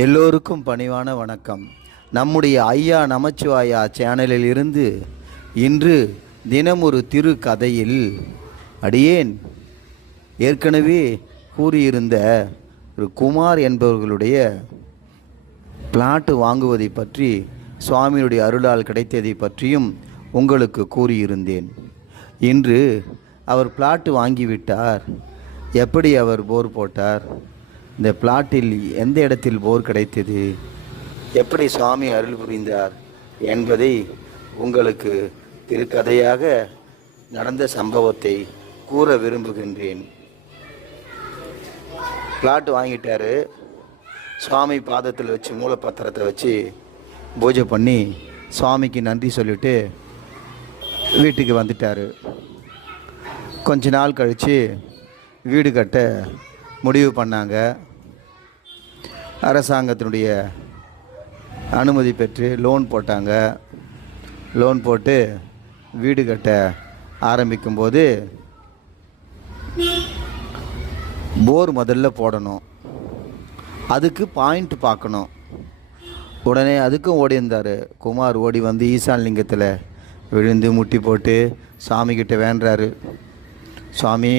எல்லோருக்கும் பணிவான வணக்கம். நம்முடைய ஐயா நமச்சிவாயா சேனலில் இருந்து இன்று தினமொரு திரு கதையில் அடியேன் ஏற்கனவே கூறியிருந்த குமார் என்பவர்களுடைய பிளாட்டு வாங்குவதை பற்றி, சுவாமியுடைய அருளால் கிடைத்ததை பற்றியும் உங்களுக்கு கூறியிருந்தேன். இன்று அவர் பிளாட்டு வாங்கிவிட்டார். எப்படி அவர் போர் போட்டார், இந்த பிளாட்டில் எந்த இடத்தில் போர் கிடைத்தது, எப்படி சுவாமி அருள் புரிந்தார் என்பதை உங்களுக்கு திருக்கதையாக நடந்த சம்பவத்தை கூற விரும்புகின்றேன். பிளாட் வாங்கிட்டாரு. சுவாமி பாதத்தில் வச்சு மூலப்பத்திரத்தை வச்சு பூஜை பண்ணி சுவாமிக்கு நன்றி சொல்லிவிட்டு வீட்டுக்கு வந்துட்டார். கொஞ்ச நாள் கழித்து வீடு கட்ட முடிவு பண்ணாங்க. அரசாங்கத்தினுடைய அனுமதி பெற்று லோன் போட்டாங்க. லோன் போட்டு வீடு கட்ட ஆரம்பிக்கும்போது போர் முதல்ல போடணும், அதுக்கு பாயிண்ட் பார்க்கணும். உடனே அதுக்கும் ஓடி இருந்தார் குமார். ஓடி வந்து ஈசான் லிங்கத்தில் விழுந்து முட்டி போட்டு சாமிக்கிட்ட வேண்டுறாரு. சாமி,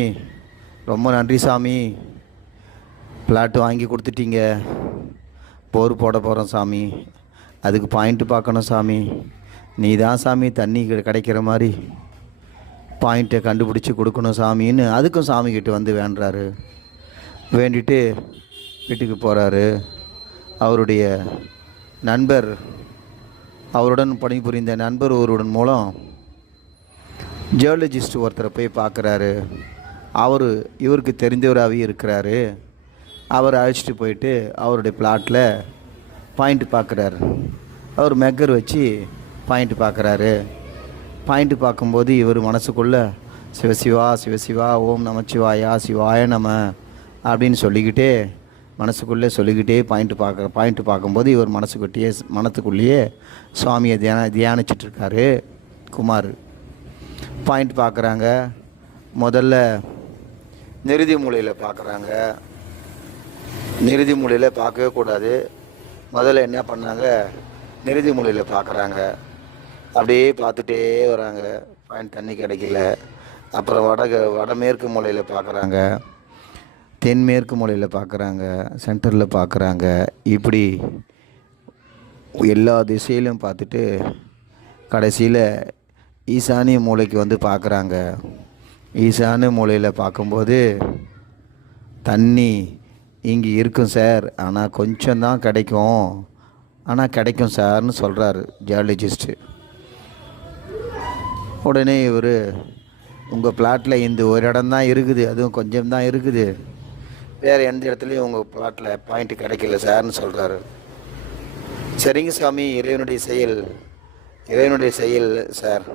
ரொம்ப நன்றி சாமி, பிளாட்டு வாங்கி கொடுத்துட்டீங்க, போர் போட போகிறோம் சாமி, அதுக்கு பாயிண்ட்டு பார்க்கணும் சாமி, நீ தான் சாமி தண்ணி கிடைக்கிற மாதிரி பாயிண்ட்டை கண்டுபிடிச்சி கொடுக்கணும் சாமின்னு அதுக்கும் சாமிக்கிட்ட வந்து வேண்டுறாரு. வேண்டிட்டு வீட்டுக்கு போகிறாரு. அவருடைய நண்பர், அவருடன் பணிபுரிந்த நண்பர் ஒருவருடன் மூலம் ஜியாலஜிஸ்ட் ஒருத்தரை போய் பார்க்குறாரு. இவருக்கு தெரிந்தவராகவே இருக்கிறாரு. அவர் அழைச்சிட்டு போயிட்டு அவருடைய பிளாட்டில் பாயிண்ட் பார்க்குறாரு. அவர் மெக்கர் வச்சு பாயிண்ட் பார்க்குறாரு. பாயிண்ட் பார்க்கும்போது இவர் மனசுக்குள்ளே சிவசிவா சிவசிவா ஓம் நமச்சிவாயா சிவாய நம அப்படின்னு சொல்லிக்கிட்டே சொல்லிக்கிட்டே பாயிண்ட் பார்க்கும்போது இவர் மனத்துக்குள்ளேயே சுவாமியை தியானிச்சிட்ருக்காரு குமார். பாயிண்ட் பார்க்குறாங்க. முதல்ல நிருதி மூலையில் பார்க்குறாங்க. நிருதி மூலையில் பார்க்கவே கூடாது. முதல்ல என்ன பண்ணாங்க, நிருதி மூலையில் பார்க்குறாங்க. அப்படியே பார்த்துட்டே வராங்க. பாயிண்ட் தண்ணி கிடைக்கல. அப்புறம் வடமேற்கு மூலையில் பார்க்குறாங்க, தென்மேற்கு மூலையில் பார்க்குறாங்க, சென்டரில் பார்க்குறாங்க. இப்படி எல்லா திசையிலும் பார்த்துட்டு கடைசியில் ஈசானிய மூலைக்கு வந்து பார்க்குறாங்க. ஈசானிய மூலையில் பார்க்கும்போது தண்ணி இங்கே இருக்கும் சார், ஆனால் கொஞ்சம் தான் கிடைக்கும், ஆனால் கிடைக்கும் சார்னு சொல்கிறாரு ஜியாலஜிஸ்ட்டு. உடனே இவர், உங்கள் பிளாட்டில் இந்த ஒரு இடம் தான் இருக்குது, அதுவும் கொஞ்சம் தான் இருக்குது, வேறு எந்த இடத்துலையும் உங்கள் பிளாட்டில் பாயிண்ட்டு கிடைக்கல சார்னு சொல்கிறாரு. சரிங்க சாமி, இறைவனுடைய செயல் சார்,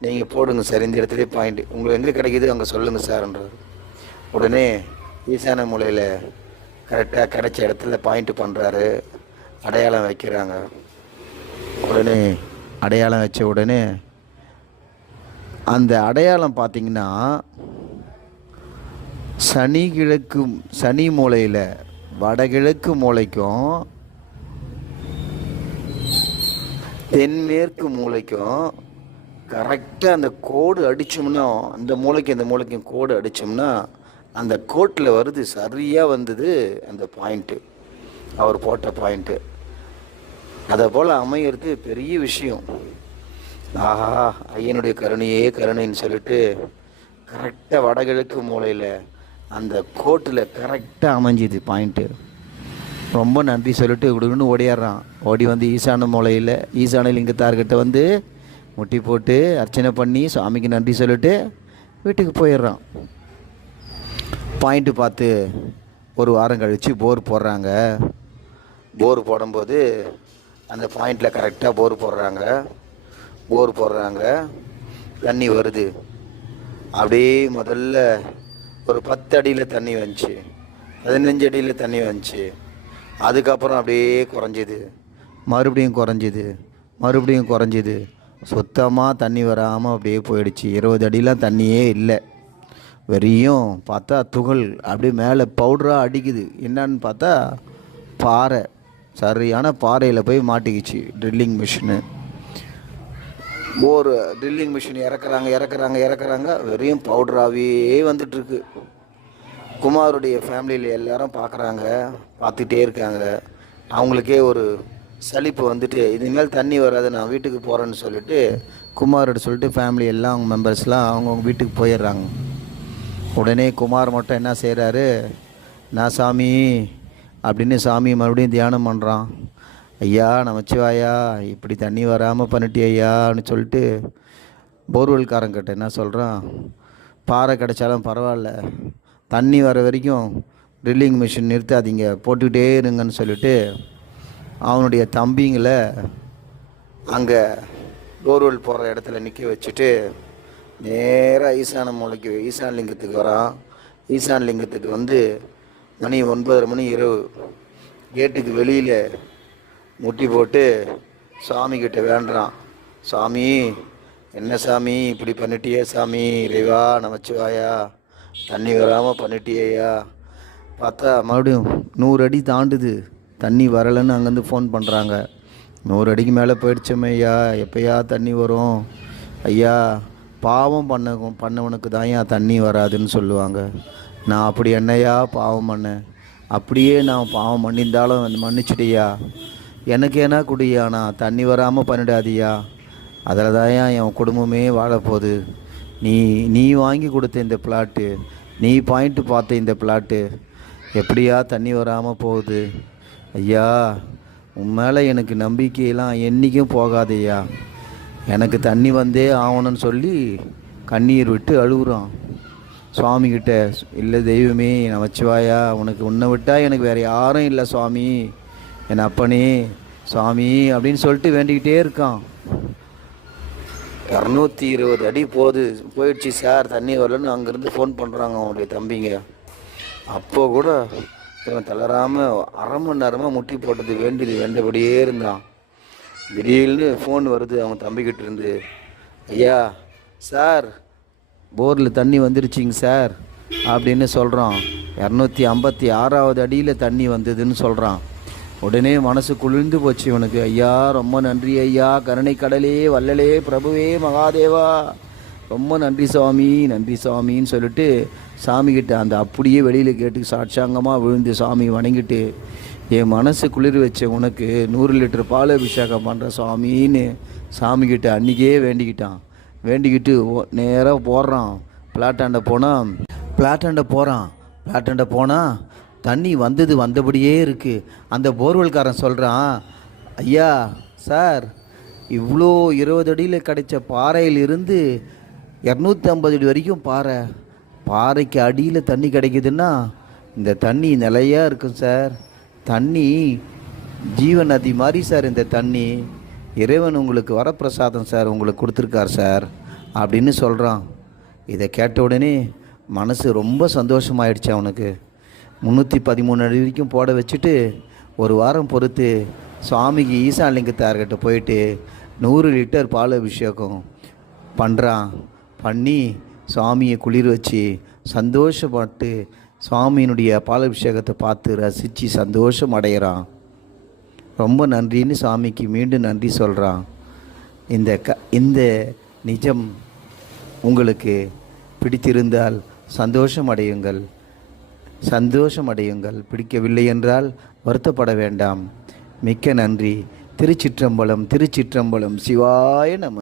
நீங்கள் போடுங்க சார், இந்த இடத்துலேயே பாயிண்ட்டு உங்களுக்கு எங்கே கிடைக்கிது அங்கே சொல்லுங்கள் சார்ன்றார். உடனே ஈசான மூலையில் கரெக்டாக கிடைச்ச இடத்துல பாயிண்ட்டு பண்ணுறாரு. அடையாளம் வைக்கிறாங்க. உடனே அடையாளம் வச்ச உடனே அந்த அடையாளம் பார்த்திங்கன்னா சனி மூலையில் வடகிழக்கு மூலைக்கும் தென்மேற்கு மூலைக்கும் கரெக்டாக அந்த கோடு அடித்தோம்னா, அந்த மூலைக்கு இந்த மூலைக்கும் கோடு அடித்தோம்னா அந்த கோட்டில் வருது, சரியாக வந்தது அந்த பாயிண்ட்டு, அவர் போட்ட பாயிண்ட்டு. அதை போல் அமையிறது பெரிய விஷயம். ஆஹா, ஐயனுடைய கருணைன்னு சொல்லிட்டு கரெக்டாக வடகிழக்கு மூலையில் அந்த கோட்டில் கரெக்டாக அமைஞ்சிது பாயிண்ட்டு. ரொம்ப நன்றி சொல்லிட்டு விடுன்னு ஓடிடுறான். ஓடி வந்து ஈசான லிங்கத்தார்கிட்ட வந்து முட்டி போட்டு அர்ச்சனை பண்ணி சுவாமிக்கு நன்றி சொல்லிட்டு வீட்டுக்கு போயிடுறான். பாயிண்ட்டு பார்த்து ஒரு வாரம் கழித்து போர் போடுறாங்க. போர் போடும்போது அந்த பாயிண்டில் கரெக்டாக போர் போடுறாங்க. தண்ணி வருது. அப்படியே முதல்ல ஒரு 10 அடியில் தண்ணி வந்துச்சு, 15 அடியில் தண்ணி வந்துச்சு. அதுக்கப்புறம் அப்படியே குறைஞ்சிது, மறுபடியும் குறைஞ்சிது. சுத்தமாக தண்ணி வராமல் அப்படியே போயிடுச்சு. 20 அடிலாம் தண்ணியே இல்லை. வெறியும் பார்த்தா துகள் அப்படியே மேலே பவுடராக அடிக்குது. என்னன்னு பார்த்தா பாறை. சரியான பாறையில் போய் மாட்டிக்கிச்சு ட்ரில்லிங் மிஷினு. ஒரு ட்ரில்லிங் மிஷின் இறக்குறாங்க, வெறும் பவுடராகவே வந்துட்டுருக்கு. குமாருடைய ஃபேமிலியில் எல்லாரும் பார்த்துக்கிட்டே இருக்காங்க. அவங்களுக்கே ஒரு சலிப்பு வந்துட்டு, இனிமேல் தண்ணி வராது, நான் வீட்டுக்கு போகிறேன்னு சொல்லிட்டு குமார்கிட்ட சொல்லிட்டு ஃபேமிலி எல்லாம் அவங்க மெம்பர்ஸ்லாம் அவங்கவுங்க வீட்டுக்கு போயிடுறாங்க. உடனே குமார் மட்டும் என்ன செய்கிறாரு, நான் சாமி அப்படின்னு சாமி மறுபடியும் தியானம் பண்ணுறான். ஐயா நமச்சிவாயா, இப்படி தண்ணி வராமல் பண்ணிட்டே ஐயான்னு சொல்லிட்டு போர்வெல்காரங்கிட்ட என்ன சொல்கிறான், பாறை கிடைச்சாலும் பரவாயில்ல, தண்ணி வர வரைக்கும் ட்ரில்லிங் மிஷின் நிறுத்தாதீங்க, போட்டுக்கிட்டே இருங்கன்னு சொல்லிட்டு அவனுடைய தம்பிங்களை அங்கே போர்வெல் போகிற இடத்துல நிற்க வச்சுட்டு நேராக ஈசான் லிங்கத்துக்கு வரான். ஈசான் லிங்கத்துக்கு வந்து மணி 9:30 மணி இரவு. கேட்டுக்கு வெளியில் முட்டி போட்டு சாமிக்கிட்ட வேண்டுறான். சாமி, என்ன சாமி இப்படி பண்ணிட்டியே சாமி, இறைவா நமச்சிவாயா, தண்ணி வராமல் பண்ணிட்டியா. பார்த்தா மறுபடியும் 100 அடி தாண்டுது, தண்ணி வரலைன்னு அங்கேருந்து ஃபோன் பண்ணுறாங்க. 100 அடிக்கு மேலே போயிடுச்சோமே ஐயா, எப்போயா தண்ணி வரும் ஐயா, பாவம் பண்ணவனுக்கு தான் ஏன் தண்ணி வராதுன்னு சொல்லுவாங்க. நான் அப்படி என்னையா பாவம் பண்ணேன், அப்படியே நான் பாவம் பண்ணியிருந்தாலும் மன்னிச்சிட்டியா, எனக்கு என்ன குடியா, நான் தண்ணி வராமல் பண்ணிடாதியா, அதில் தான் என் குடும்பமே வாழப்போகுது. நீ வாங்கி கொடுத்த இந்த பிளாட்டு, நீ பாயிண்ட்டு பார்த்த இந்த பிளாட்டு எப்படியா தண்ணி வராமல் போகுது ஐயா, உன் மேலே எனக்கு நம்பிக்கையெல்லாம் என்றைக்கும் போகாதையா, எனக்கு தண்ணி வந்தே ஆகணும்னு சொல்லி கண்ணீர் விட்டு அழுகுறான் சுவாமிகிட்ட. இல்லை தெய்வமே நமச்சிவாயா, உன்னை விட்டால் எனக்கு வேறு யாரும் இல்லை சுவாமி, என் அப்பனே சுவாமி அப்படின்னு சொல்லிட்டு வேண்டிக்கிட்டே இருக்கான். 220 அடி போயிடுச்சு சார், தண்ணி வரலன்னு அங்கேருந்து ஃபோன் பண்ணுறாங்க அவனுடைய தம்பிங்க. அப்போ கூட இவன் தளராமல் 1/2 மணி நேரமாக முட்டி போட்டது வேண்டபடியே இருந்தான். திடீர்னு ஃபோன் வருது அவன் தம்பிக்கிட்ட இருந்து, ஐயா சார் போரில் தண்ணி வந்துருச்சிங்க சார் அப்படின்னு சொல்கிறான். 256வது அடியில் தண்ணி வந்ததுன்னு சொல்கிறான். உடனே மனசு குளிர்ந்து போச்சு இவனுக்கு. ஐயா ரொம்ப நன்றி ஐயா, கருணை கடலே வல்லலே பிரபுவே மகாதேவா, ரொம்ப நன்றி சுவாமின்னு சொல்லிட்டு சாமிக்கிட்ட அந்த அப்படியே வெளியில் கேட்டு சாட்சாங்கமாக விழுந்து சாமி வணங்கிட்டு, என் மனசு குளிர் வச்ச உனக்கு 100 லிட்டர் பால் அபிஷேகம் பண்ணுற சுவாமின்னு சாமிக்கிட்ட அன்றைக்கே வேண்டிக்கிட்டு நேராக போடுறான். பிளாட்டாண்ட போனால் தண்ணி வந்தபடியே இருக்குது. அந்த போர்வெல்காரன் சொல்கிறான், ஐயா சார், இவ்வளோ 20 அடியில் கிடைச்ச பாறையிலிருந்து 250 அடி வரைக்கும் பாறைக்கு அடியில் தண்ணி கிடைக்குதுன்னா இந்த தண்ணி நிலையாக இருக்கும் சார், தண்ணி ஜீவ நதி மாதிரி சார், இந்த தண்ணி இறைவன் உங்களுக்கு வரப்பிரசாதம் சார், உங்களுக்கு கொடுத்துருக்கார் சார் அப்படின்னு சொல்கிறான். இதை கேட்ட உடனே மனசு ரொம்ப சந்தோஷமாயிடுச்சு அவனுக்கு. 313 அடி வரைக்கும் போட வச்சுட்டு 1 வாரம் பொறுத்து சுவாமிக்கு ஈசான் லிங்கத்தார்கிட்ட போயிட்டு 100 லிட்டர் பால் அபிஷேகம் பண்ணி சுவாமியை குளிர் வச்சு சந்தோஷப்பட்டு சுவாமியினுடைய பாலாபிஷேகத்தை பார்த்து ரசித்து சந்தோஷம் அடைகிறான். ரொம்ப நன்றின்னு சாமிக்கு மீண்டும் நன்றி சொல்கிறான். இந்த நிஜம் உங்களுக்கு பிடித்திருந்தால் சந்தோஷம் அடையுங்கள், பிடிக்கவில்லை என்றால் வருத்தப்பட வேண்டாம். மிக்க நன்றி. திருச்சிற்றம்பலம், சிவாய நம.